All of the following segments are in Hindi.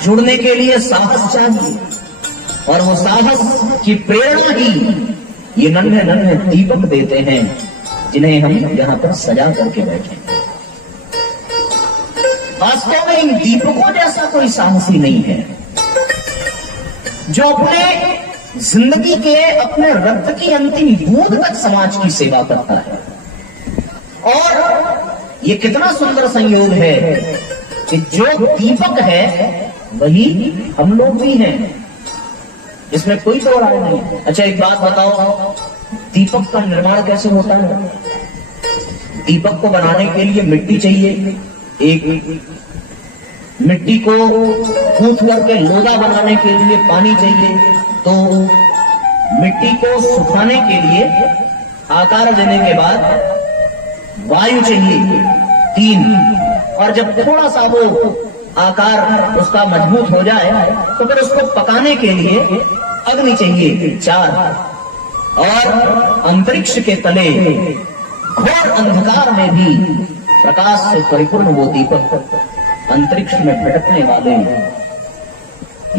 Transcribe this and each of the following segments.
जुड़ने के लिए साहस चाहिए, और वो साहस की प्रेरणा ही ये नन्हे नन्हे दीपक देते हैं, जिन्हें हम यहां पर सजा करके बैठे। वास्तव में इन दीपकों जैसा कोई साहसी नहीं है जो अपने जिंदगी के, अपने रक्त की अंतिम बूंद तक समाज की सेवा करता है। और ये कितना सुंदर संयोग है कि जो दीपक है वही हम लोग भी हैं, इसमें कोई दो राय नहीं। अच्छा एक बात बताओ, दीपक का निर्माण कैसे होता है? दीपक को बनाने के लिए मिट्टी चाहिए, एक मिट्टी को गूंथ करके लोदा बनाने के लिए पानी चाहिए, तो मिट्टी को सुखाने के लिए आकार देने के बाद वायु चाहिए 3, और जब थोड़ा सा वो आकार उसका मजबूत हो जाए तो फिर उसको पकाने के लिए अग्नि चाहिए 4, और अंतरिक्ष के तले घोर अंधकार में भी प्रकाश से परिपूर्ण वो दीपक अंतरिक्ष में भटकने वाले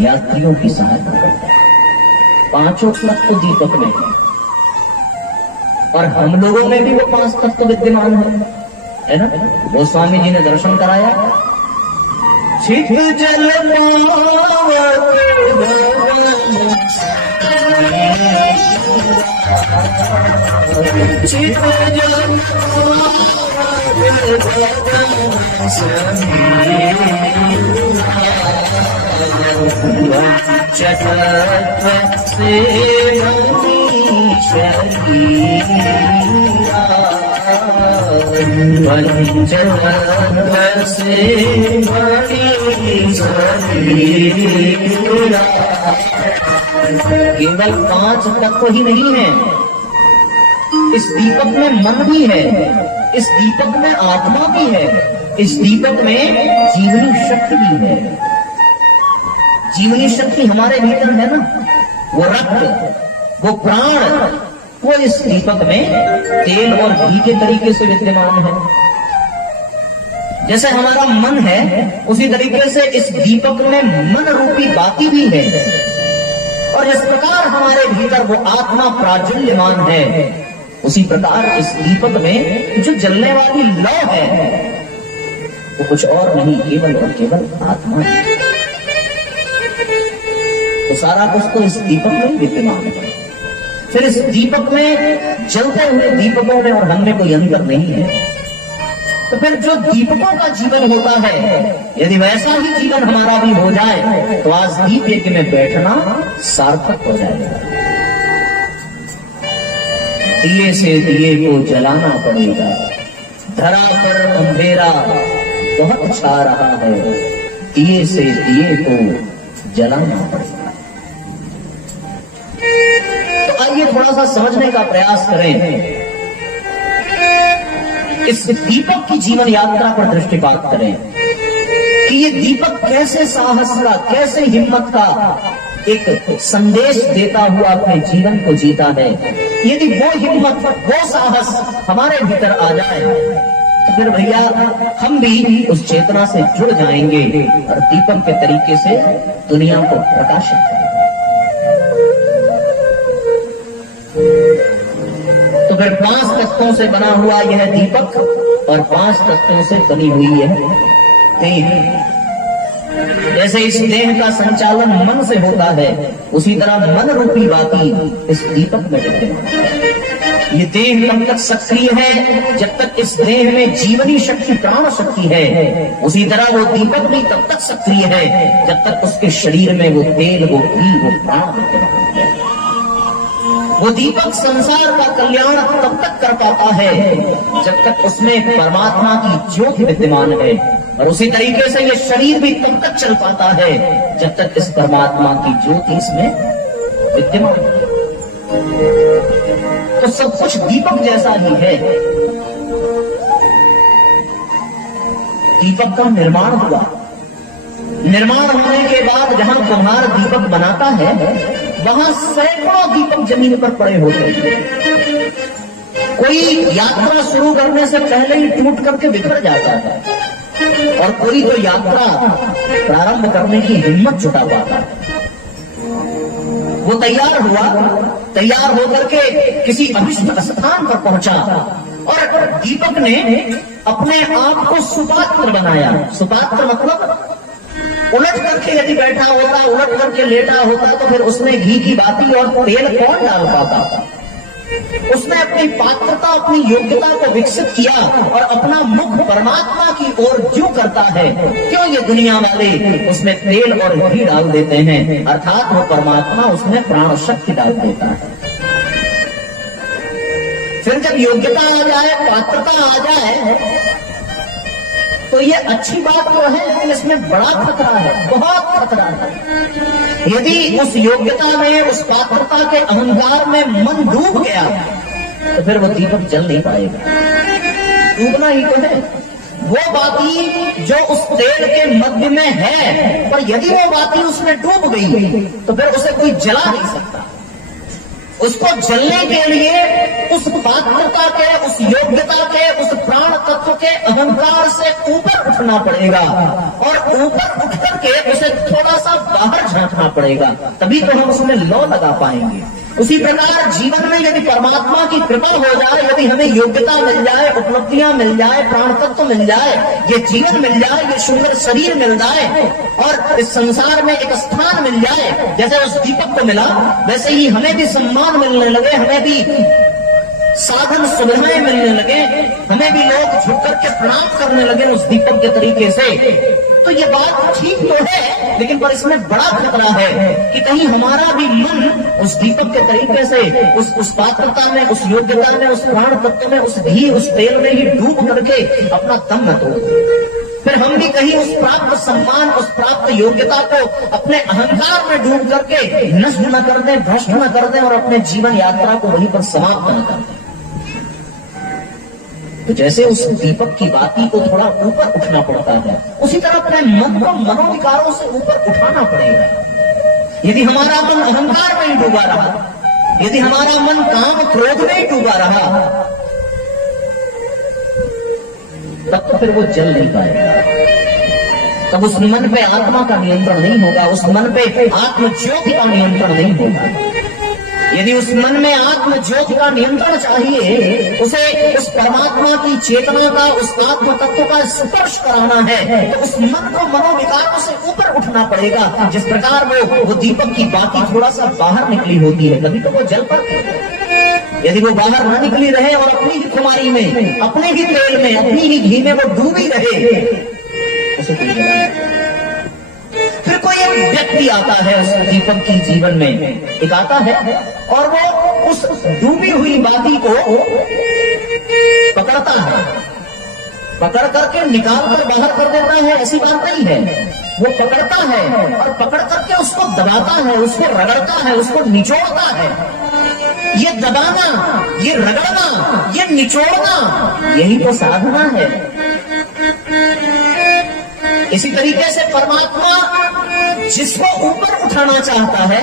यात्रियों की सहायता करता है। 5 तत्व दीपक में, और हम लोगों में भी वो 5 तत्व विद्यमान है ना? वो स्वामी जी ने दर्शन कराया। छिप जल छिप जल से केवल 5 तत्व ही नहीं है, इस दीपक में मन भी है, इस दीपक में आत्मा भी है, इस दीपक में जीवनी शक्ति भी है। जीवनी शक्ति हमारे भीतर है ना, वो रक्त, वो प्राण, वो इस दीपक में तेल और घी के तरीके से विद्यमान है। जैसे हमारा मन है उसी तरीके से इस दीपक में मन रूपी बाती भी है, और जिस प्रकार हमारे भीतर वो आत्मा प्राज्वल्यमान है, उसी प्रकार इस दीपक में जो जलने वाली लौ है वो कुछ और नहीं, केवल और केवल आत्मा है। तो सारा कुछ तो इस दीपक में विद्यमान है। फिर इस दीपक में जलते हुए दीपकों में और हम में कोई अंतर नहीं है। तो फिर जो दीपकों का जीवन होता है, यदि वैसा ही जीवन हमारा भी हो जाए तो आज दीप यज्ञ में बैठना सार्थक हो जाएगा। दिए से दिए को जलाना पड़ेगा, धरा पर अंधेरा बहुत छा रहा है, दिए से दिए को जलाना पड़ेगा। तो आइए थोड़ा सा समझने का प्रयास करें, इस दीपक की जीवन यात्रा पर दृष्टिपात करें कि ये दीपक कैसे साहस का, कैसे हिम्मत का एक संदेश देता हुआ अपने जीवन को जीता है। यदि वो हिम्मत, वो साहस हमारे भीतर आ जाए तो फिर भैया हम भी उस चेतना से जुड़ जाएंगे और दीपक के तरीके से दुनिया को प्रकाशित करेंगे। तो फिर 5 तत्वों से बना हुआ यह दीपक और 5 तत्वों से बनी हुई यह देह। जैसे इस देह का संचालन मन से होता है, उसी तरह मन रूपी बाती इस दीपक में रहती है। ये देह तब तक सक्रिय है जब तक इस देह में जीवनी शक्ति, प्राण शक्ति है। उसी तरह वो दीपक भी तब तक सक्रिय है जब तक उसके शरीर में वो तेल, वो घी, वो प्राण है। वो दीपक संसार का कल्याण तब तक कर पाता है जब तक उसमें परमात्मा की ज्योति विद्यमान है, और उसी तरीके से ये शरीर भी तब तक चल पाता है जब तक इस परमात्मा की ज्योति इसमें विद्यमान है। तो सब कुछ दीपक जैसा ही है। दीपक का निर्माण हुआ, निर्माण होने के बाद जहां कुम्हार दीपक बनाता है वहां सैकड़ों दीपक जमीन पर पड़े होते हैं। कोई यात्रा शुरू करने से पहले ही टूट करके बिखर जाता है, और कोई तो यात्रा प्रारंभ करने की हिम्मत जुटा पाता है। वो तैयार हुआ, तैयार होकर के किसी अभिष्ट स्थान पर पहुंचा और दीपक ने अपने आप को सुपात्र बनाया। सुपात्र मतलब उलट करके यदि बैठा होता, उलट करके लेटा होता तो फिर उसमें घी की बाती और तेल कौन डाल पाता। उसने अपनी पात्रता, अपनी योग्यता को विकसित किया और अपना मुख परमात्मा की ओर क्यों करता है। क्यों ये दुनिया वाले उसमें तेल और घी डाल देते हैं, अर्थात वो परमात्मा उसमें प्राण शक्ति डाल देता है। फिर जब योग्यता आ जाए, पात्रता आ जाए तो ये अच्छी बात तो है, लेकिन इसमें बड़ा खतरा है, बहुत खतरा है। यदि उस योग्यता में, उस पात्रता के अहंकार में मन डूब गया तो फिर वो दीपक जल नहीं पाएगा। डूबना ही तो है। वो बाती जो उस तेल के मध्य में है, पर यदि वो बाती उसमें डूब गई तो फिर उसे कोई जला नहीं सकता। उसको जलने के लिए उस पात्रता के, उस योग्यता के, उस प्राण तत्व के अहंकार से ऊपर उठना पड़ेगा और ऊपर उठ करके उसे थोड़ा सा बाहर झांकना पड़ेगा, तभी तो हम उसमें लौ लगा पाएंगे। उसी प्रकार जीवन में यदि परमात्मा की कृपा हो जाए, यदि हमें योग्यता मिल जाए, उपलब्धियां मिल जाए, प्राण तत्व मिल जाए, ये जीवन मिल जाए, ये सुंदर शरीर मिल जाए और इस संसार में एक स्थान मिल जाए, जैसे उस दीपक को मिला वैसे ही हमें भी सम्मान मिलने लगे, हमें भी साधन सुविधाएं मिलने लगे, हमें भी लोग झुक करके प्रणाम करने लगे उस दीपक के तरीके से, तो ये बात ठीक तो है, लेकिन पर इसमें बड़ा खतरा है कि कहीं हमारा भी मन उस दीपक के तरीके से उस पात्रता में, उस योग्यता में, उस प्राण तत्व में, उस घी, उस तेल में ही डूब करके अपना दम न तोड़ दे। फिर हम भी कहीं उस प्राप्त सम्मान, उस प्राप्त योग्यता को अपने अहंकार में डूब करके नष्ट न कर दें, भ्रष्ट न कर दें और अपने जीवन यात्रा को वहीं पर समाप्त न कर दें। तो जैसे उस दीपक की बाती को थोड़ा ऊपर उठना पड़ता है, उसी तरह अपने मन को मनोविकारों से ऊपर उठाना पड़ेगा। यदि हमारा मन अहंकार में ही डूबा रहा, यदि हमारा मन काम क्रोध में ही डूबा रहा, तब तो फिर वो जल नहीं पाएगा। तब उस मन पे आत्मा का नियंत्रण नहीं होगा, उस मन पे आत्म ज्योति का नियंत्रण नहीं होगा। यदि उस मन में आत्म ज्योति का नियंत्रण चाहिए, उसे उस परमात्मा की चेतना का, उस आत्म तत्व का स्पर्श कराना है, तो उस मन को मनोविकारों से ऊपर उठना पड़ेगा। जिस प्रकार वो दीपक की बाती थोड़ा सा बाहर निकली होती है, तभी तो वो जल पाती है। यदि वो बाहर न निकली रहे और अपनी ही खुमारी में, अपने ही तेल में, अपनी ही घी में वो डूबी रहे, उसे कोई जला नहीं। फिर कोई एक व्यक्ति आता है उस दीपक की जीवन में, एक आता है और वो उस डूबी हुई बाती को पकड़ता है, पकड़ करके निकाल कर बाहर कर देता है, ऐसी बात नहीं है। वो पकड़ता है और पकड़ करके उसको दबाता है, उसको रगड़ता है, उसको निचोड़ता है। ये दबाना, ये रगड़ना, ये निचोड़ना, यही तो साधना है। इसी तरीके से परमात्मा जिसको ऊपर उठाना चाहता है,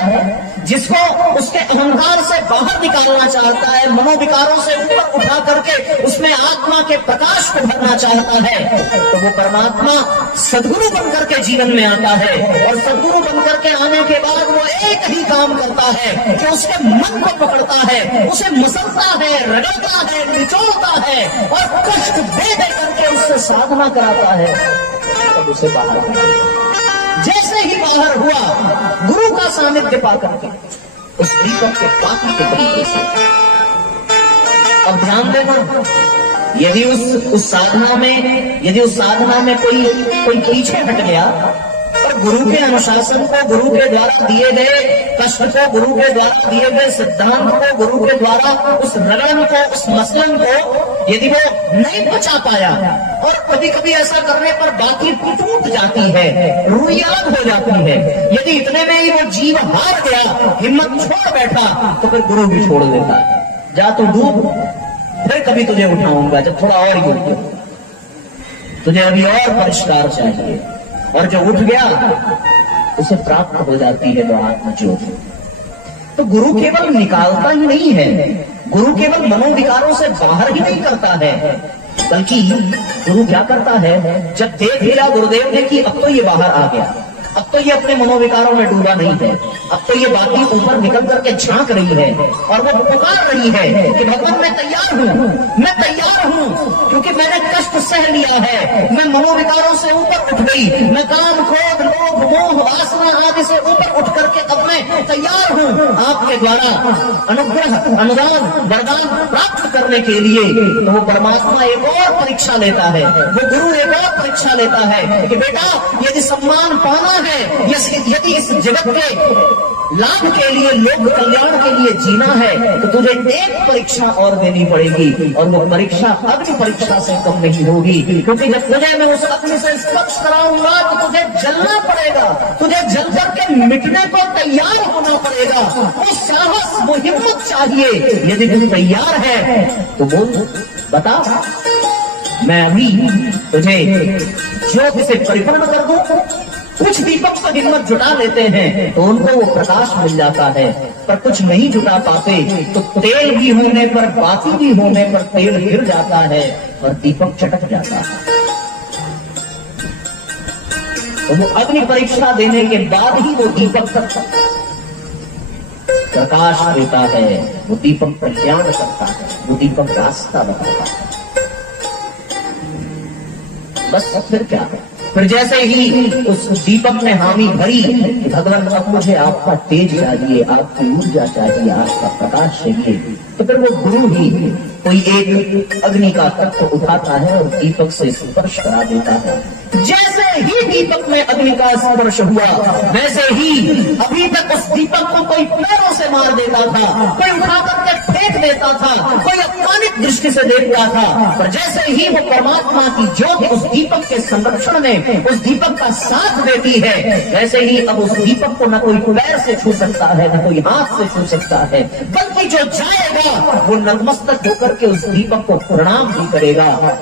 जिसको उसके अहंकार से बाहर निकालना चाहता है, मनोविकारों से ऊपर उठा करके उसमें आत्मा के प्रकाश को भरना चाहता है, तो वो परमात्मा सद्गुरु बनकर के जीवन में आता है। और सद्गुरु बनकर के आने के बाद वो एक ही काम करता है कि उसके मन को पकड़ता है, उसे मसलता है, रगड़ता है, निचोड़ता है और कष्ट दे दे करके उससे साधना कराता है, तब उसे बाहर आता है। जैसे ही बाहर हुआ, गुरु का सानिध्य पाकर के उस दीपक के बाती के तरीके से। अब ध्यान देना, यदि उस साधना में कोई पीछे हट गया और गुरु के अनुशासन को, गुरु के द्वारा दिए गए कष्ट को, गुरु के द्वारा दिए गए सिद्धांत को, गुरु के द्वारा उस रगड़न को, उस मसलन को यदि वो नहीं बचा पाया, और कभी कभी ऐसा करने पर बाकी टूट जाती है, रूई अलग हो जाती है, यदि इतने में ही वो जीव हार गया, हिम्मत छोड़ बैठा, तो फिर गुरु भी छोड़ देता है। जा तो डूब, फिर कभी तुझे उठाऊंगा जब थोड़ा और योग्य हो, तुझे अभी और परिष्कार चाहिए। और जो उठ गया उसे प्राप्त हो जाती है वो आत्मज्योति। तो गुरु केवल निकालता ही नहीं है, गुरु केवल मनोविकारों से बाहर ही नहीं करता है, बल्कि गुरु क्या करता है, जब देख लिया गुरुदेव ने कि अब तो ये बाहर आ गया, अब तो ये अपने मनोविकारों में डूबा नहीं है, अब तो ये बातें ऊपर निकल करके झांक रही है और वो पुकार रही है कि भगवान मैं तैयार हूँ, मैं तैयार हूँ, क्योंकि मैंने कष्ट सह लिया है, मैं मनोविकारों से ऊपर उठ गई, मैं काम क्रोध लोभ मोह वासना आदि से ऊपर उठ करके अब मैं तैयार हूँ आपके द्वारा अनुग्रह अनुदान वरदान प्राप्त करने के लिए। तो वो परमात्मा एक और परीक्षा लेता है, वो गुरु एक और परीक्षा लेता है कि बेटा यदि सम्मान पाना है, यदि इस जगत के लाभ के लिए लोक कल्याण के लिए जीना है, तो तुझे एक परीक्षा और देनी पड़ेगी, और वो परीक्षा अग्नि परीक्षा से कम नहीं होगी, क्योंकि जब तुझे मैं उस अग्नि से स्पर्श कराऊंगा तो तुझे जलना पड़ेगा, तुझे जल करके मिटने को तैयार होना पड़ेगा। वो साहस वो हिम्मत चाहिए। यदि तू तैयार है तो बोल, बता, मैं अभी तुझे ज्योति से परिपूर्ण कर दूं। कुछ दीपक तो हिम्मत जुटा लेते हैं तो उनको वो प्रकाश मिल जाता है, पर कुछ नहीं जुटा पाते तो तेल भी होने पर, बाती भी होने पर तेल गिर जाता है और दीपक चटक जाता है। तो वो अग्नि परीक्षा देने के बाद ही वो दीपक प्रकाश देता है, वो दीपक प्रज्ञान करता है, वो दीपक रास्ता बताता है। बस फिर क्या है, फिर जैसे ही उस दीपक ने हामी भरी, भगवान अब मुझे आपका तेज चाहिए, आपकी ऊर्जा चाहिए, आपका प्रकाश चाहिए, तो फिर वो गुरु ही कोई एक अग्नि का तत्व उठाता है और दीपक से स्पर्श करा देता है। जैसे ही दीपक में अग्नि का स्पर्श हुआ, वैसे ही अभी तक उस दीपक को कोई पैरों से मार देता था, कोई उठा करके फेंक देता था, कोई अपमानित दृष्टि से देखता था, पर जैसे ही वो परमात्मा की ज्योति उस दीपक के संरक्षण में उस दीपक का साथ देती है, वैसे ही अब उस दीपक को न कोई पैर से छू सकता है, न कोई हाथ से छू सकता है, बल्कि जो जाएगा वो नतमस्तक होकर के उस दीपक को प्रणाम भी करेगा और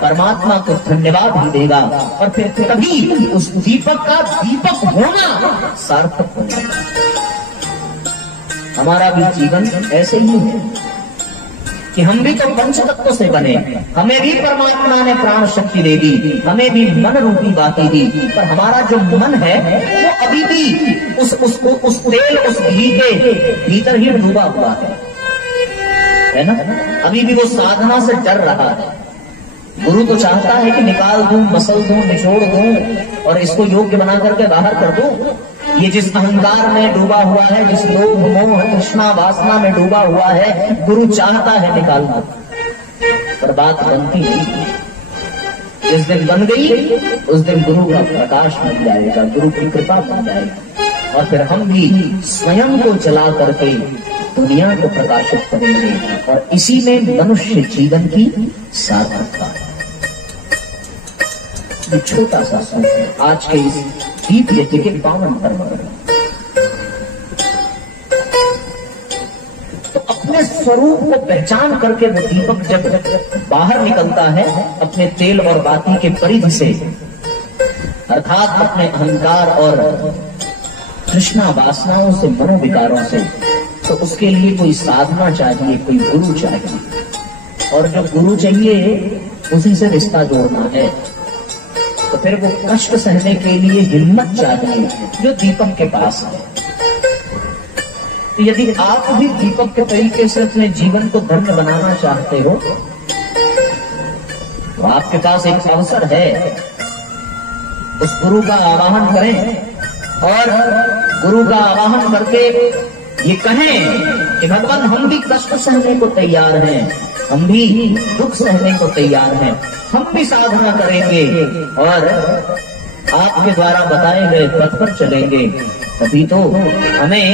परमात्मा को धन्यवाद भी देगा, और फिर तभी उस दीपक का दीपक होना सार्थक होगा। हमारा भी जीवन ऐसे ही है कि हम भी तो पंच तत्वों से बने, हमें भी परमात्मा ने प्राण शक्ति दे दी, हमें भी मन रूपी बातें दी, पर हमारा जो मन है वो अभी भी उस तेल उस घी के भीतर ही डूबा हुआ है ना, अभी भी वो साधना से डर रहा है। गुरु तो चाहता है कि निकाल दूं, मसल दूं, निचोड़ दूं और इसको योग्य बना करके बाहर कर दूं। ये जिस अहंकार में डूबा हुआ है, जिस लोभ मोह तृष्णा वासना में डूबा हुआ है, गुरु चाहता है निकालना, पर बात बनती नहीं। जिस दिन बन गई उस दिन गुरु का प्रकाश मिल जाएगा, गुरु की कृपा बन जाएगी, और फिर हम भी स्वयं को जला करके दुनिया को प्रकाशित करेंगे, और इसी में मनुष्य जीवन की सार्थकता है। छोटा सा सूत्र आज के इस दीप यज्ञ के पावन पर्व पर, तो अपने स्वरूप को पहचान करके वो दीपक जब बाहर निकलता है अपने तेल और बाती के परिधि से, अर्थात अपने अहंकार और तृष्णा वासनाओं से, मनोविकारों से, तो उसके लिए कोई साधना चाहिए, कोई गुरु चाहिए, और जो गुरु चाहिए उसी से रिश्ता जोड़ना है। तो फिर वो कष्ट सहने के लिए हिम्मत चाहिए जो दीपक के पास है। तो यदि आप भी दीपक के तरीके से अपने जीवन को धन्य बनाना चाहते हो तो आपके पास एक अवसर है, उस गुरु का आवाहन करें और गुरु का आवाहन करके ये कहें कि भगवान हम भी कष्ट सहने को तैयार हैं, हम भी दुख सहने को तैयार हैं, हम भी साधना करेंगे और आपके द्वारा बताए गए पथ पर चलेंगे, तभी तो हमें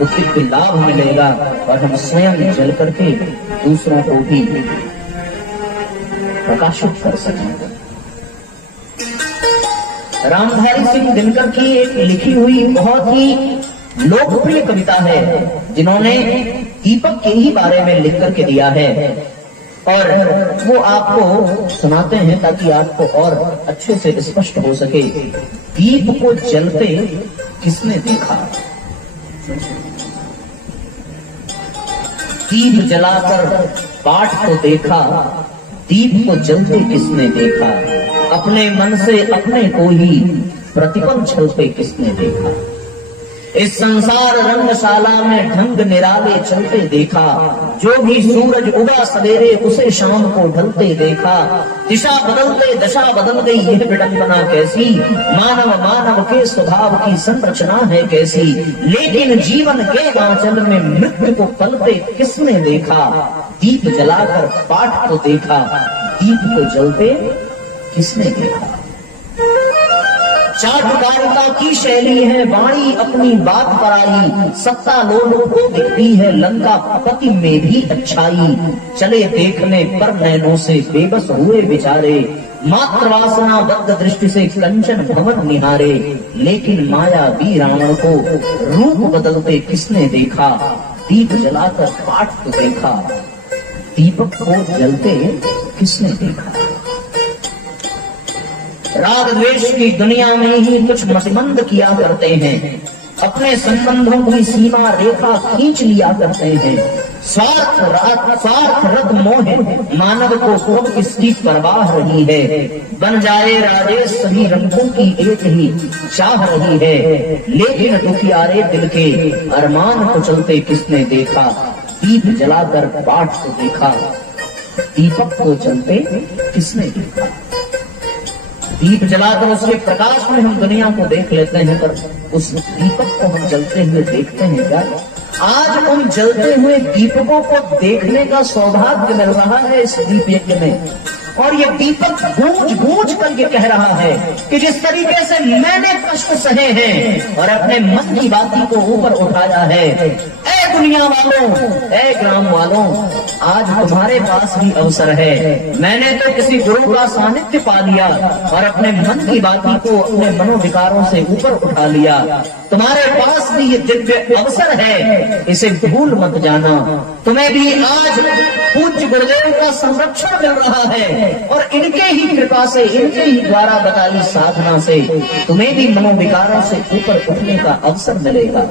मुक्ति लाभ मिलेगा और हम स्वयं जल करके दूसरों को भी प्रकाशित कर सकेंगे। रामधारी सिंह दिनकर की एक लिखी हुई बहुत ही लोकप्रिय कविता है, जिन्होंने दीपक के ही बारे में लिख करके दिया है, और वो आपको सुनाते हैं ताकि आपको और अच्छे से स्पष्ट हो सके। दीप को जलते किसने देखा, दीप जलाकर पाठ को देखा, दीप को जलते किसने देखा, अपने मन से अपने को ही प्रतिपल छलते किसने देखा। इस संसार रंगशाला में ढंग निराले चलते देखा, जो भी सूरज उगा सवेरे उसे शाम को ढलते देखा। दिशा बदलते दशा बदल गई यह विडंबना कैसी, मानव मानव के स्वभाव की संरचना है कैसी। लेकिन जीवन के आंचल में मृत्यु को पलते किसने देखा, दीप जलाकर पाठ को देखा, दीप को जलते किसने देखा। चाटुकारिता की शैली है वाणी अपनी बात पर आई, सत्ता लोगों को दिखती है लंका पति में भी अच्छाई। चले देखने पर नैनों से बेबस हुए बेचारे, मातृवासना बद्ध दृष्टि से कंचन भवन निहारे। लेकिन माया भी रावण को रूप बदलते किसने देखा, दीप जलाकर पाठ को देखा, दीपक को जलते किसने देखा। राग द्वेष की दुनिया में ही कुछ मतिमंद किया करते हैं, अपने संबंधों की सीमा रेखा खींच लिया करते हैं। स्वार्थ रत मोह मानव को कब किसकी परवाह रही है, बन जाए राजेश सभी रंगों की एक ही चाह रही है। लेकिन दुखियारे दिल के अरमान को चलते किसने देखा, दीप जलाकर पाठ को देखा, दीपक को जलते किसने देखा। दीप जलाकर उसके प्रकाश में हम दुनिया को देख लेते हैं, पर उस दीपक को हम जलते हुए देखते हैं क्या। आज उन जलते हुए दीपकों को देखने का सौभाग्य मिल रहा है इस दीप यज्ञ में, और ये दीपक गूंज गूंज कर ये कह रहा है कि जिस तरीके से मैंने कष्ट सहे हैं और अपने मन की बाती को ऊपर उठाया है, ऐ दुनिया वालों, ऐ ग्राम वालों, आज तुम्हारे पास भी अवसर है। मैंने तो किसी गुरु का सानिध्य पा लिया और अपने मन की बाती को अपने मनोविकारों से ऊपर उठा लिया। तुम्हारे पास भी ये दिव्य अवसर है, इसे भूल मत जाना। तुम्हें भी आज पूज्य गुरुदेव का संरक्षण मिल रहा है और इनके ही कृपा से, इनके ही द्वारा बताई साधना से तुम्हें भी मनोविकारों से ऊपर उठने का अवसर मिलेगा।